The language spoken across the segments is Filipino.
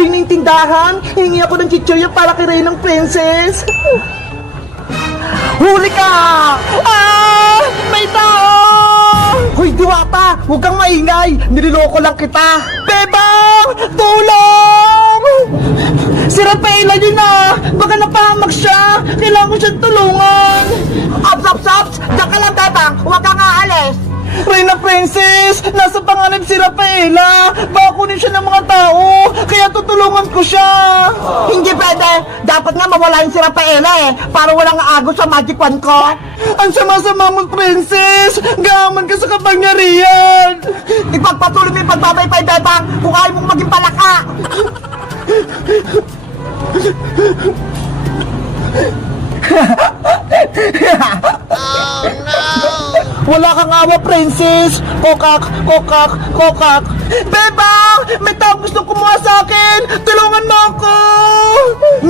Ayun na yung tindahan. Hingi ako ng chichirya para kay Reynang Princess. Huli ka! Ah! May tao! Hoy, Diwata! Huwag kang maingay! Nililoko lang kita! Bebang! Tulong! Si Rafaela yun na! Baka napahamak siya! Kailangan ko siyang tulungan! Ops! Diyan ka lang, Bebang! Huwag kang aalis! Reyna Princess! Nasa panganib si Rafaela! Baka kunin siya ng mga tao! Kaya tutulungan ko siya! Hindi pwede! Dapat nga mawala yung si Rafaela para walang agos sa magic wand ko! Ang sama-sama mo, Princess! Gaman ka sa kapangyarihan! Ipagpatuloy mo yung pagbabaypay, Bebang! Kung ayaw mong maging palaka! Wala kang awa, Princess! Kokak! Bebang! May tao gustong kumuha sa akin! Tulungan mo ako!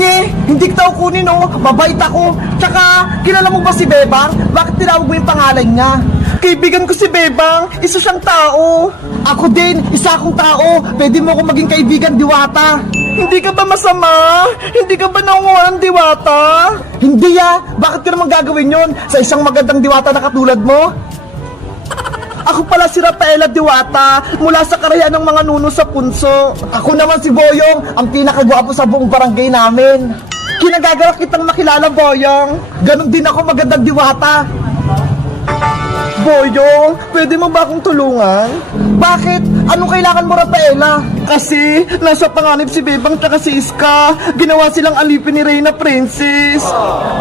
Nye, hindi kita kunin, oh! Mabait ako! Tsaka, kilala mo ba si Bebang? Bakit tinawag mo yung pangalan niya? Kaibigan ko si Bebang! Isa siyang tao! Ako din! Isa akong tao! Pwede mo akong maging kaibigan, Diwata! Hindi ka ba masama? Hindi ka ba nangunguha ng Diwata? Hindi Bakit ka naman gagawin yon sa isang magandang Diwata na katulad mo? Ako pala si Rafaela Diwata mula sa karayan ng mga nuno sa punso. Ako naman si Boyong, ang pinakagwapo sa buong barangay namin. Kinagagalak kitang makilala, Boyong. Ganon din ako magandang Diwata. Boyong, pwede mo ba akong tulungan? Bakit? Anong kailangan mo, Rafaela? Kasi, nasa panganib si Bebang tsaka si Iska. Ginawa silang alipin ni Reyna Princess.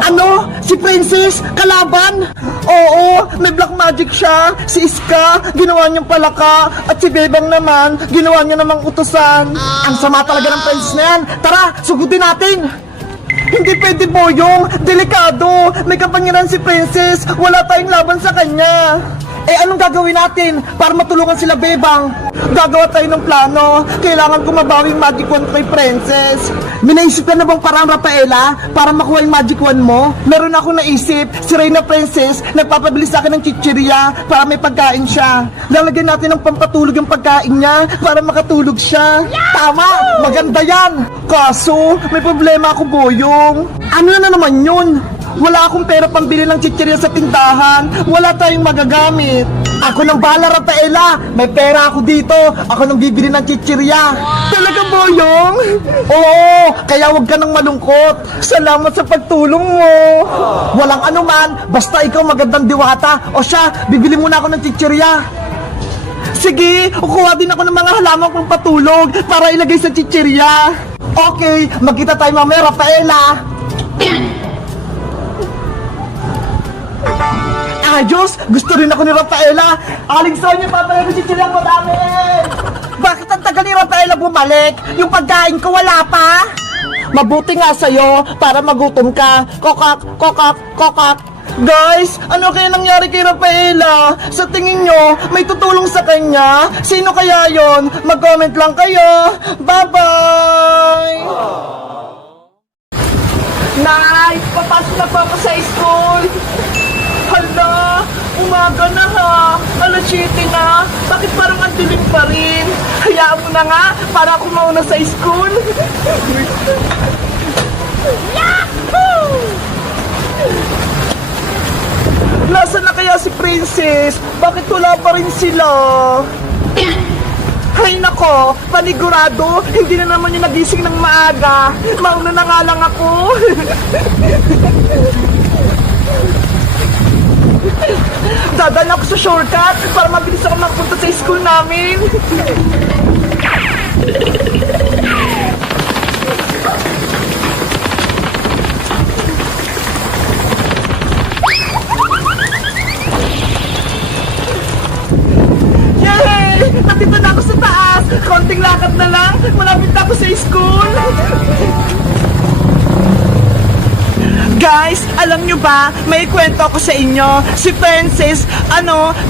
Ano? Si Princess? Kalaban? Oo, may black magic siya. Si Iska, ginawa niyang palaka. At si Bebang naman, ginawa niya namang utusan. Ang sama talaga ng Princess na yan. Tara, sugutin natin! Hindi pwede, Boyong! Delikado! May kapangyarihan si Princess! Wala tayong laban sa kanya! Eh, anong gagawin natin para matulungan sila, Bebang? Gagawa tayo ng plano. Kailangan ko mabawi yung magic wand kay Princess. May naisip ka na bang parang, Rafaela, para makuha yung magic wand mo? Meron ako naisip. Si Reyna Princess nagpapabili sa akin ng chichirya para may pagkain siya. Lalagyan natin ng pampatulog yung pagkain niya para makatulog siya. Tama! Maganda yan! Kaso, may problema ako, Boyong. Ano na naman yun? Wala akong pera pambili ng chichirya sa tindahan. Wala tayong magagamit. Ako nang bahala, Rafaela. May pera ako dito. Ako nang bibili ng chichirya. Talaga, Boyong? Oo, kaya huwag ka nang malungkot. Salamat sa pagtulong mo. Walang anuman. Basta ikaw magandang Diwata. O siya, bibili muna ako ng chichirya. Sige, kukuha din ako ng mga halaman kong patulog para ilagay sa chichirya. Okay, magkita tayo mamaya, Rafaela. Ayos! Gusto rin ako ni Rafaela! Aling Sonia, papayag ko si Chilang madami! Bakit ang tagal ni Rafaela bumalik? Yung pagkain ko wala pa? Mabuti nga sa'yo para magutom ka. Kokak! Guys, ano kaya nangyari kay Rafaela? Sa tingin nyo, may tutulong sa kanya? Sino kaya yon? Mag-comment lang kayo! Bye-bye! Nay! Papasok na po ako sa school! Hala! Umaga na ha! Alas 7 na! Bakit parang ang dilim pa rin? Hayaan mo na nga para ako mauna sa school! Yahoo! Nasaan na kaya si Princess? Bakit wala pa rin sila? Hay nako, panigurado, hindi na naman yung nagising ng maaga. Mauna na nga lang ako. Dadala ako sa shortcut para mabilis ako makapunta sa school namin. Yay! Nandito na ako sa taas. Konting lakad na lang. Malapit na ako sa school. Guys, alam nyo ba, may kwento ako sa inyo. Si Princess,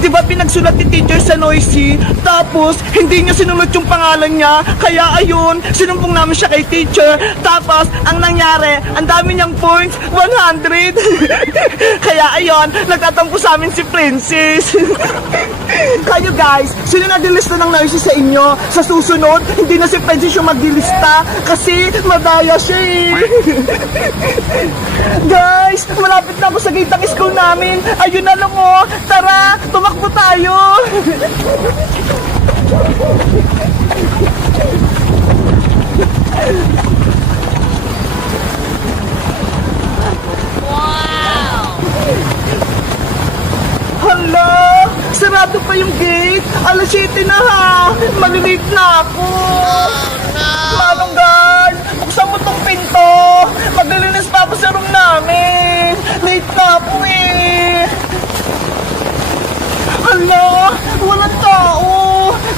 di ba pinagsulat ni teacher sa Noisy? Tapos, hindi niya sinunod yung pangalan niya. Kaya ayun, sinumbong namin siya kay teacher. Tapos, ang nangyari, ang dami niyang points, 100. Kaya ayun, nagtatampo sa amin si Princess. Kayo guys, sino nagdilista ng Noisy sa inyo? Sa susunod, hindi na si Princess yung magdilista kasi madaya siya eh. Guys, malapit na ako sa gate ng school namin. Ayun na lang oh. Tara, tumakbo tayo. Hala, sarado pa yung gate. Alas 7 na ha. Malilate na ako. Manong guard, buksan mo tong pinto. Maglilinis pa ako sa room namin. Late na ako eh. Hala, walang tao.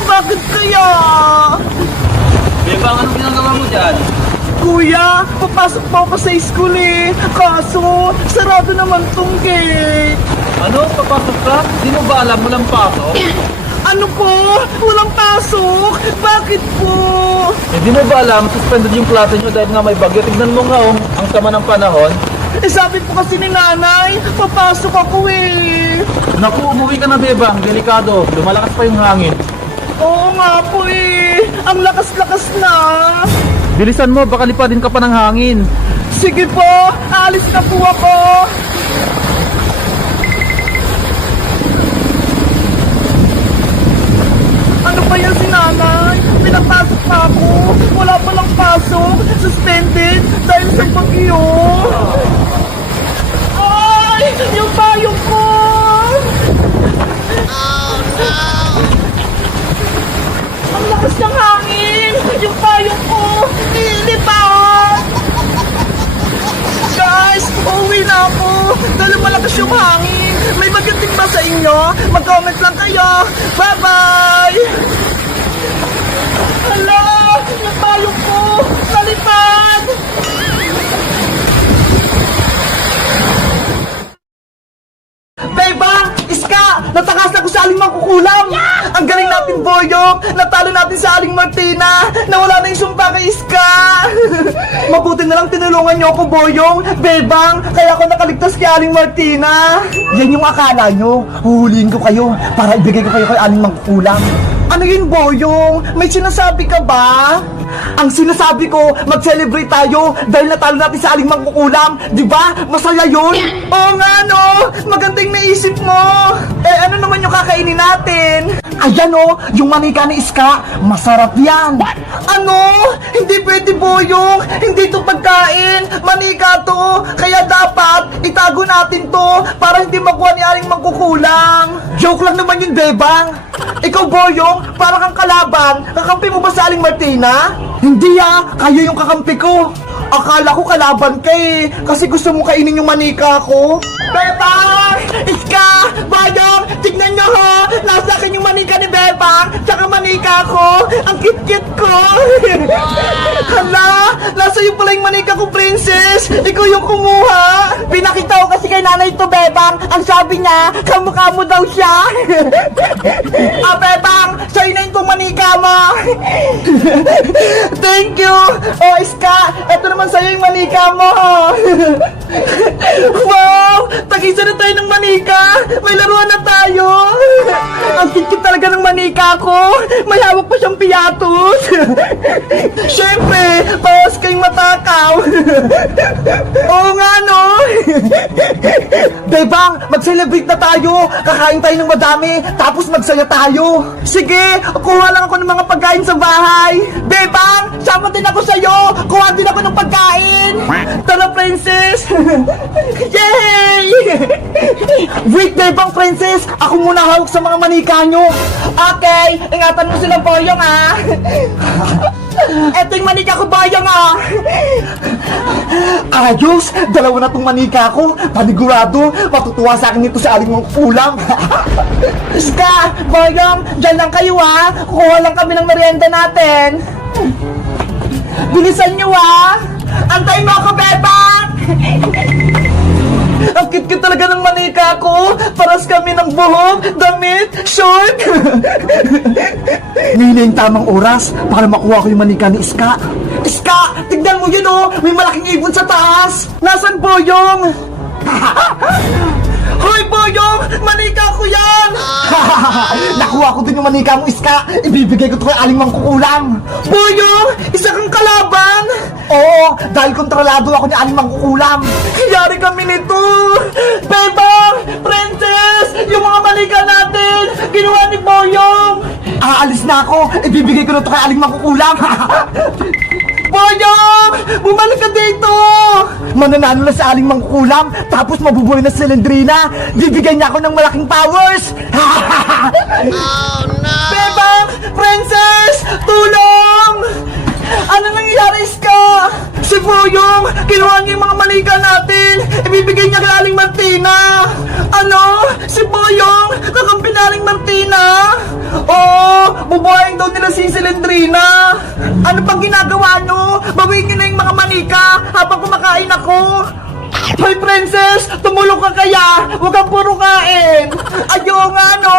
Bakit kaya? Bebang, anong ginagawa mo dyan? Kuya, papasok pa ako sa school eh. Kaso, sarado naman tong gate. Ano? Papasok ka? Di mo ba alam walang pasok? Ano po? Walang pasok? Bakit po? Eh, di mo ba alam suspended yung klase nyo dahil nga may bagyo? Tignan mo nga oh, ang sama ng panahon. Eh sabi po kasi ni nanay, papasok ako eh. Naku, umuwi ka na Bebang, delikado. Lumalakas pa yung hangin. Oo nga po eh. Ang lakas-lakas na. Bilisan mo, baka lipadin ka pa ng hangin. Sige po, aalis na po ako. Ano ba yan si nanay? Pinapasok pa ako. Wala palang pasok. Suspended dahil sa bagyo. Ay! Yung payong ko! Ang lakas ng hangin! Yung payong ko! Nililipat! Guys, uuwi na ako! Dahil malakas yung hangin! May magating ba sa inyo? Mag-comment lang kayo! Bye-bye! Hala! Yung payong ko! Nalipad! Bebang! Iska! Natakas na ko sa Aling Mangkukulam! Ang galing natin, Boyong! Natalo natin sa Aling Martina! Nawala na yung sumpa kay Iska! Mabuti na lang tinulungan niyo ako, Boyong! Bebang! Kaya ako nakaligtas kay Aling Martina! Yan yung akala nyo! Huhulihin ko kayo para ibigay ko kayo kay Aling Mangkukulam! Ano yun, Boyong? May sinasabi ka ba? Ang sinasabi ko, mag-celebrate tayo dahil natalo natin sa Aling Mangkukulam. Di ba? Masaya yun? Oo nga, no? Magandang naisip mo. Eh, ano naman yung kakainin natin? Ayan, oh, yung manika ni Iska. Masarap yan. Ano? Hindi pwede, Boyong. Hindi to pagkain. Manika to. Kaya dapat itago natin to para hindi makuha ni Aling Mangkukulam. Joke lang naman yun, Bebang. Ikaw, Boyong, para kang kalaban. Kakampi mo ba sa Aling Martina? Hindi ah, kayo yung kakampi ko. Akala ko kalaban ka eh, kasi gusto mo kainin yung manika ko. Bebang! Iska! Boyong! Tignan nyo ho! Nasa akin yung manika ni Bebang, tsaka manika ko. Ang kit-kit ko. Hala! Nasa iyo pala yung manika ko, Princess. Ikaw yung kumuha. Pinakita ko kasi kay nanay to, Bebang. Ang sabi niya, kamukha mo daw siya. Bebang! Sa'yo na yung manika mo. Thank you! Oh, Iska! Ito naman sa'yo yung manika mo! Wow! Tag-isa na tayo ng manika! May laruan na tayo! Ang kikit talaga ng manika ko! May hawak pa siyang piyatos! Siyempre! Bawas kayong matakaw! Oo nga, no? Bebang! Mag-celebrate na tayo! Kakain tayo ng madami! Tapos magsaya tayo! Sige! Kuha lang ako ng mga pagkain sa bahay! Bebang! Sama din ako sa'yo! Kuha din ako ng pagkain! Tara, Princess! Yay! Wait, Bebang, Princess! Ako muna hawak sa mga manika nyo! Okay! Ingatan mo silang Boyong, ah! Eto yung manika ko, Boyong, ah! Ayos! Dalawa na tong manika ko! Panigurado! Matutuwa sa akin ito sa Aling Mangkukulam! Iska! Boyong! Diyan lang kayo, ah! Kukuha lang kami ng merienda natin! Bilisan nyo, ah! Antayin mo ako, Bebang! Ang cute talaga ng manika ko. Paras kami ng buhok, damit, short. Ngayon na yung tamang oras para makuha ko yung manika ni Iska. Iska, tignan mo yun oh. May malaking ibon sa taas. Nasaan Boyong? Hoy Boyong! Manika ko yan! Nakuha ko din yung manika mo, Iska. Ibibigay ko to kay Aling Mangkukulam. Boyong! Isa kang kalaban! Oo, dahil kontrolado ako ni Aling Mangkukulam. Yari kami nito! Bebang! Princess! Yung mga manika natin! Ginawa ni Boyong! Aalis na ako! Ibibigay ko na to kay Aling Mangkukulam! Boyong! Bumalik ka dito! Mananalo na sa Aling Mangkukulam, tapos mabubuhay na si Lendrina. Bibigyan niya ako ng malaking powers. Oh no! Bebang! Princess! Tulong! Ano nangyayari, Iska? Si Boyong! Kinuha niya yung mga manika natin! Ibibigay niya kay Aling Martina! Ano? Si Boyong! Kakampi na Aling Martina! Oo! Bubuhayin daw nila si Lendrina! Ano pang ginagawa nyo? Bawiin nyo na yung mga manika habang kumakain ako! Hoy, Princess! Tumulong ka kaya! Huwag kang puro kain! Ayaw nga, no?